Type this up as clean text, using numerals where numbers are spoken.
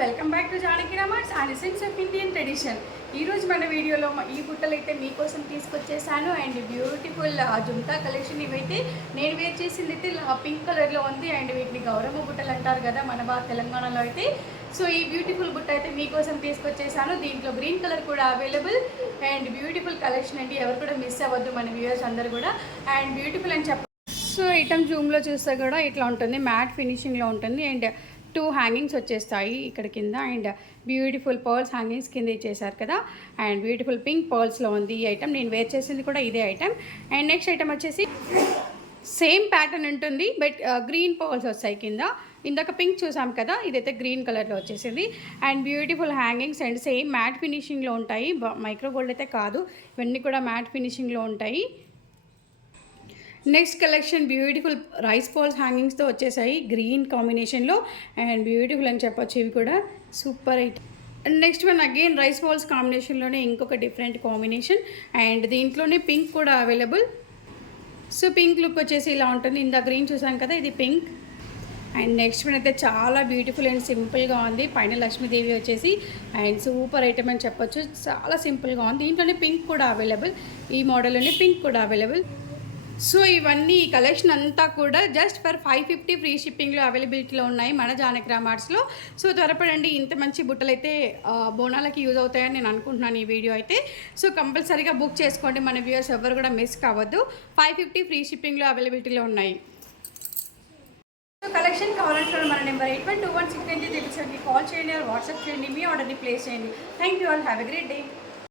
Welcome back to Janaki Ramars and essence of Indian tradition. ఈరోజు మన వీడియోలో ఈ బుట్టలు అయితే మీకోసం తీసుకొచ్చేసాను. And beautiful jhumka collection. ఇవైతే నేను వేర్ చేసింది అయితే పింక్ కలర్లో ఉంది. అండ్ వీటిని గౌరమ్మ బుట్టలు అంటారు కదా మన తెలంగాణలో అయితే. సో ఈ బ్యూటిఫుల్ బుట్ట అయితే మీకోసం తీసుకొచ్చేసాను. దీంట్లో గ్రీన్ కలర్ కూడా అవైలబుల్. అండ్ బ్యూటిఫుల్ కలెక్షన్ అండి, ఎవరు కూడా మిస్ అవ్వద్దు మన వ్యూయర్స్ అందరు కూడా. అండ్ బ్యూటిఫుల్ అని చెప్పాలి. సో ఐటమ్ జూమ్లో చూస్తే కూడా ఇట్లా ఉంటుంది, మ్యాట్ ఫినిషింగ్లో ఉంటుంది. అండ్ 2 హ్యాంగింగ్స్ వచ్చేస్తాయి ఇక్కడ కింద. అండ్ బ్యూటిఫుల్ పర్ల్స్ హ్యాంగింగ్స్ కింద ఇచ్చేసారు కదా. అండ్ బ్యూటిఫుల్ పింక్ పర్ల్స్లో ఉంది ఈ ఐటమ్. నేను వేర్ చేసింది కూడా ఇదే ఐటమ్. అండ్ నెక్స్ట్ ఐటమ్ వచ్చేసి సేమ్ ప్యాటర్న్ ఉంటుంది, బట్ గ్రీన్ పర్ల్స్ వస్తాయి కింద. ఇందాక పింక్ చూసాం కదా, ఇదైతే గ్రీన్ కలర్లో వచ్చేసింది. And beautiful hangings and same matte ఫినిషింగ్లో ఉంటాయి. మైక్రో గోల్డ్ అయితే కాదు, ఇవన్నీ కూడా మ్యాట్ ఫినిషింగ్లో ఉంటాయి. Next collection beautiful rice pearls హ్యాంగింగ్స్తో వచ్చేసాయి గ్రీన్ కాంబినేషన్లో. అండ్ బ్యూటిఫుల్ అని చెప్పొచ్చు, ఇవి కూడా super item. And next one again rice pearls కాంబినేషన్లోనే ఇంకొక డిఫరెంట్ కాంబినేషన్. అండ్ దీంట్లోనే పింక్ కూడా అవైలబుల్. సో పింక్ లుక్ వచ్చేసి ఇలా ఉంటుంది. ఇందా గ్రీన్ చూసాం కదా, ఇది పింక్. అండ్ నెక్స్ట్ వన్ అయితే చాలా బ్యూటిఫుల్ అండ్ సింపుల్గా ఉంది. పైన లక్ష్మీదేవి వచ్చేసి అండ్ సూపర్ ఐటమ్ అని చెప్పొచ్చు, చాలా సింపుల్గా ఉంది. దీంట్లోనే పింక్ కూడా అవైలబుల్, ఈ మోడల్లోనే పింక్ కూడా అవైలబుల్. సో ఇవన్నీ ఈ కలెక్షన్ అంతా కూడా జస్ట్ ఫర్ 550 ఫ్రీ షిప్పింగ్లో అవైలబిలిటీలో ఉన్నాయి మన జానకి రామర్స్లో. సో త్వరపడండి, ఇంత మంచి బుట్టలు అయితే బోనాలకి యూజ్ అవుతాయని నేను అనుకుంటున్నాను ఈ వీడియో అయితే. సో కంపల్సరీగా బుక్ చేసుకోండి, మన వ్యూయర్స్ ఎవరు కూడా మిస్ కావద్దు. 550 ఫ్రీ షిప్పింగ్లో అవైలబిలిటీలో ఉన్నాయి. సో కలెక్షన్ కావాలంటే మన నెంబర్ 812163 కాల్ చేయండి, వాట్సాప్ చేయండి, మీ ఆర్డర్ని ప్లేస్ చేయండి. Thank you all, have a great day.